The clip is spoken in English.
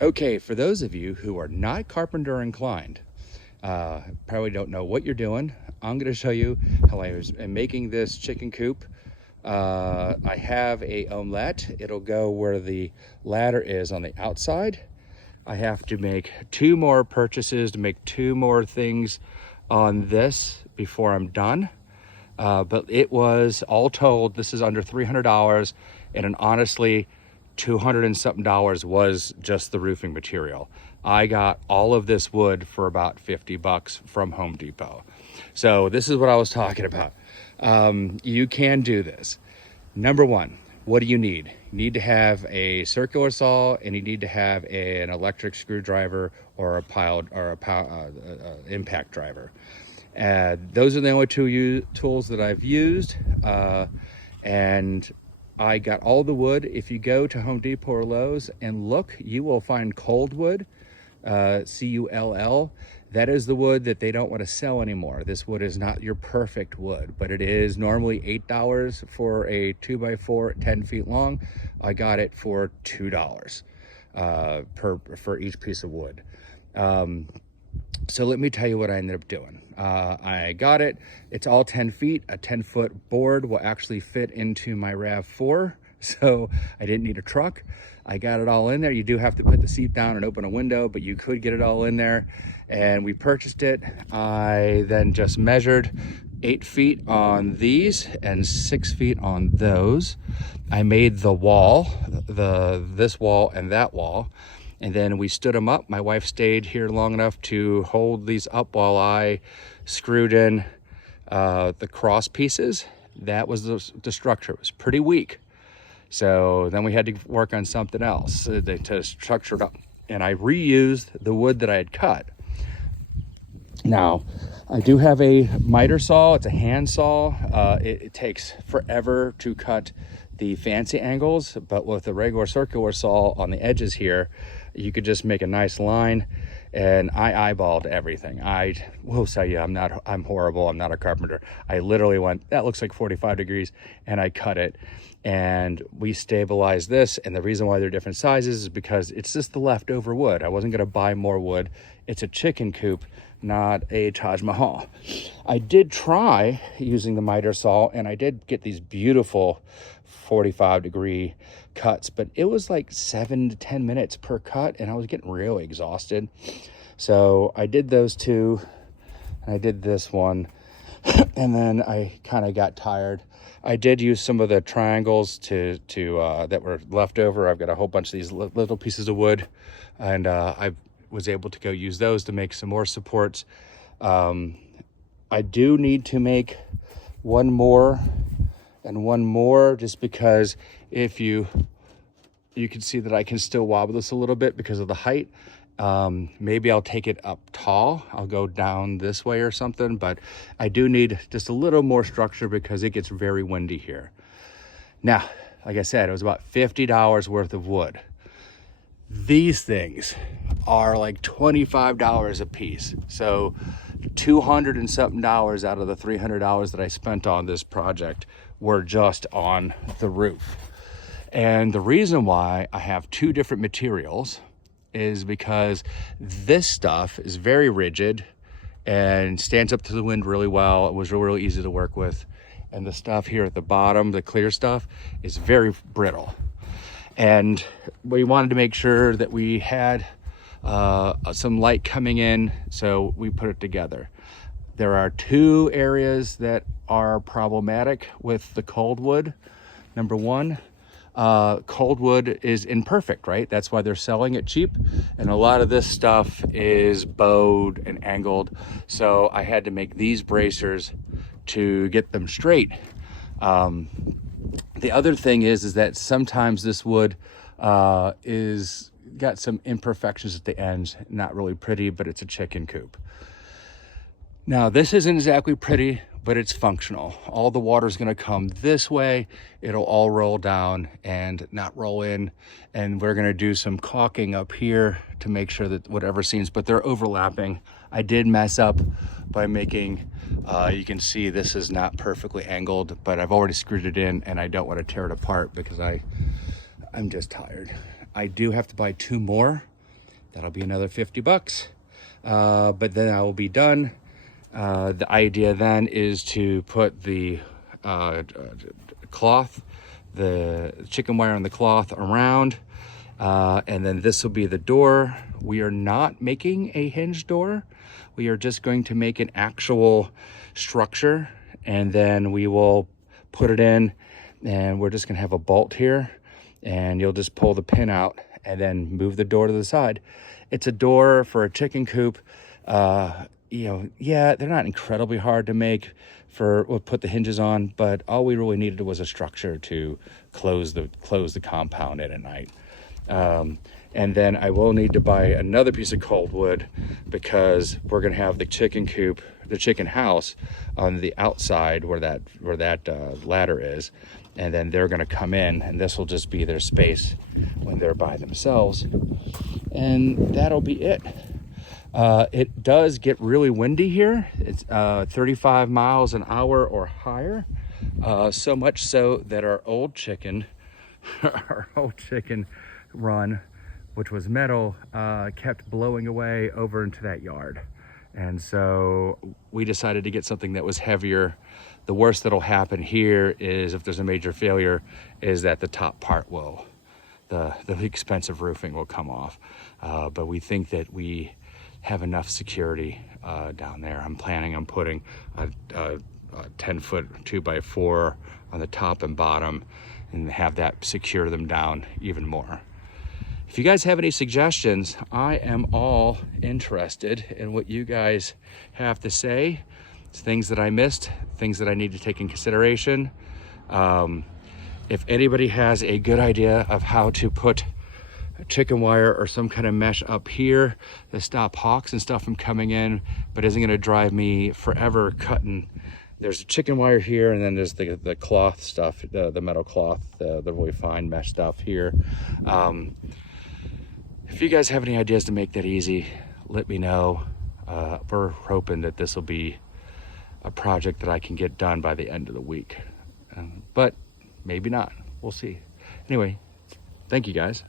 Okay, for those of you who are not carpenter inclined, probably don't know what you're doing, I'm going to show you how am making this chicken coop. I have a omelette. It'll go where the ladder is on the outside. I have to make 2 more purchases to make 2 more things on this before I'm done. But it was all told, this is under $300, and honestly, 200 and something dollars was just the roofing material. I got all of this wood for about 50 bucks from Home Depot. So this is what I was talking about. You can do this. Number one, what do you need? You need to have a circular saw, and you need to have an electric screwdriver or a impact driver. Those are the only 2 tools that I've used, and I got all the wood. If you go to Home Depot or Lowe's and look, you will find cold wood, C-U-L-L. That is the wood that they don't want to sell anymore. This wood is not your perfect wood, but it is normally $8 for a 2x4, 10 feet long. I got it for $2 for each piece of wood. So let me tell you what I ended up doing. I got it. It's all 10 feet. A 10-foot board will actually fit into my RAV4. So I didn't need a truck. I got it all in there. You do have to put the seat down and open a window, but you could get it all in there. And we purchased it. I then just measured 8 feet on these and 6 feet on those. I made the wall, this wall and that wall. And then we stood them up. My wife stayed here long enough to hold these up while I screwed in the cross pieces. That was the structure. It was pretty weak. So then we had to work on something else to structure it up. And I reused the wood that I had cut. Now, I do have a miter saw. It's a hand saw. It takes forever to cut the fancy angles, but with a regular circular saw on the edges here, you could just make a nice line. And I eyeballed everything. I will tell you, I'm horrible. I'm not a carpenter. I literally went, that looks like 45 degrees, and I cut it. And we stabilized this. And the reason why they're different sizes is because it's just the leftover wood. I wasn't going to buy more wood. It's a chicken coop, not a Taj Mahal. I did try using the miter saw, and I did get these beautiful 45-degree cuts, but it was like 7 to 10 minutes per cut, and I was getting really exhausted. So I did those 2, and I did this one, and then I kind of got tired. I did use some of the triangles that were left over. I've got a whole bunch of these little pieces of wood, and I was able to go use those to make some more supports. I do need to make one more and one more, just because if you can see that I can still wobble this a little bit because of the height. Maybe I'll take it up tall. I'll go down this way or something, but I do need just a little more structure because it gets very windy here. Now, like I said, it was about $50 worth of wood. These things are like $25 a piece. So 200 and something dollars out of the $300 that I spent on this project were just on the roof. And the reason why I have 2 different materials is because this stuff is very rigid and stands up to the wind really well. It was really easy to work with. And the stuff here at the bottom, the clear stuff, is very brittle. And we wanted to make sure that we had some light coming in, so we put it together. There are 2 areas that are problematic with the cold wood. Number one, cold wood is imperfect, right? That's why they're selling it cheap. And a lot of this stuff is bowed and angled. So I had to make these bracers to get them straight. The other thing is that sometimes this wood is got some imperfections at the ends. Not really pretty, but it's a chicken coop. Now, this isn't exactly pretty, but it's functional. All the water's gonna come this way. It'll all roll down and not roll in. And we're gonna do some caulking up here to make sure that whatever seams, but they're overlapping. I did mess up by making, you can see this is not perfectly angled, but I've already screwed it in and I don't wanna tear it apart because I'm just tired. I do have to buy 2 more. That'll be another 50 bucks. But then I will be done. The idea then is to put the cloth, the chicken wire on the cloth around, and then this will be the door. We are not making a hinge door. We are just going to make an actual structure, and then we will put it in, and we're just gonna have a bolt here, and you'll just pull the pin out and then move the door to the side. It's a door for a chicken coop. You know, yeah, they're not incredibly hard to make we'll put the hinges on, but all we really needed was a structure to close the compound in at night. And then I will need to buy another piece of cold wood because we're gonna have the chicken coop, the chicken house on the outside where that ladder is, and then they're gonna come in, and this will just be their space when they're by themselves, and that'll be it. It does get really windy here. It's 35 miles an hour or higher, so much so that our old chicken run, which was metal, kept blowing away over into that yard. And so we decided to get something that was heavier. The worst that'll happen here is, if there's a major failure, is that the top part will, the expensive roofing will come off. But we think that we have enough security down there. I'm planning on putting a 10-foot 2x4 on the top and bottom, and have that secure them down even more. If you guys have any suggestions, I am all interested in what you guys have to say. It's things that I missed, things that I need to take in consideration. If anybody has a good idea of how to put chicken wire or some kind of mesh up here to stop hawks and stuff from coming in, but isn't going to drive me forever cutting. There's a chicken wire here, and then there's the cloth stuff, the metal cloth, the really fine mesh stuff here. If you guys have any ideas to make that easy, let me know. We're hoping that this will be a project that I can get done by the end of the week, but maybe not. We'll see. Anyway, thank you guys.